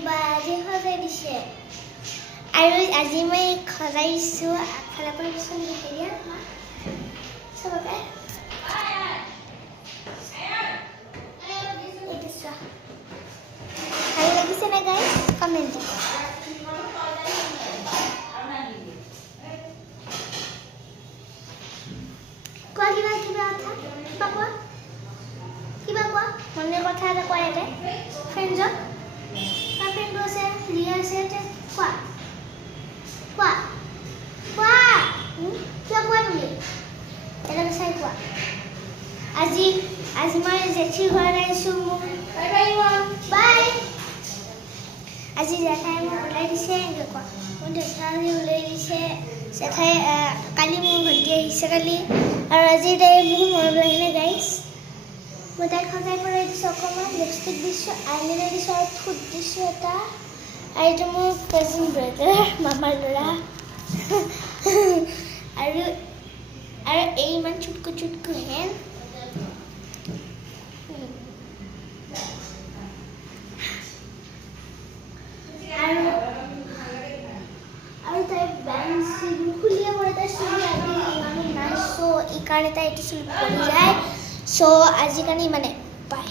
বাজি সজাই দিছে আৰু আজি মই সজাইছোঁ আগফালৰ পৰা কিছু লিখি দিয়া চবকে ভাল লাগিছে নে গাইজ কমেণ্ট কোৱা কিবা কিবা কথা কিবা কোৱা মনৰ কথা এটা কোৱা ইয়াতে ফ্ৰেণ্ডজক ফ্ৰেণ্ডো আছে লিয়া আছে কোৱা কোৱা কোৱা কিয় কোৱা তুমি এটা চাই কোৱা আজি মই জেঠি ঘৰত আহিছোঁ মোক বাই আজি জেঠাই মোক ওলাই দিছে এনেকৈ কোৱা মোৰ জেঠাই ওলাই দিছে জেঠাই কালি মোৰ ভণ্টি আহিছে কালি আৰু আজি তাই বহুত মৰম লাগিলে গাইজ মই তাইক সজাই পৰাই দিছোঁ অকণমান লিপষ্টিক দিছোঁ আইলাইনাৰ দিছোঁ আৰু ঠোঁট দিছোঁ এটা আৰু এইটো মোৰ কাজিন ব্ৰাদাৰ মামাৰ ল'ৰা আৰু এই ইমান চুটকু হেন আৰু তাই বেঞ্চ খুলিয়ে পৰে তাই চুলি আজি ইমানো নাই চ' এইকাৰণে তাই এইটো চুলি পৰি যায় চ' আজিকালি মানে বাই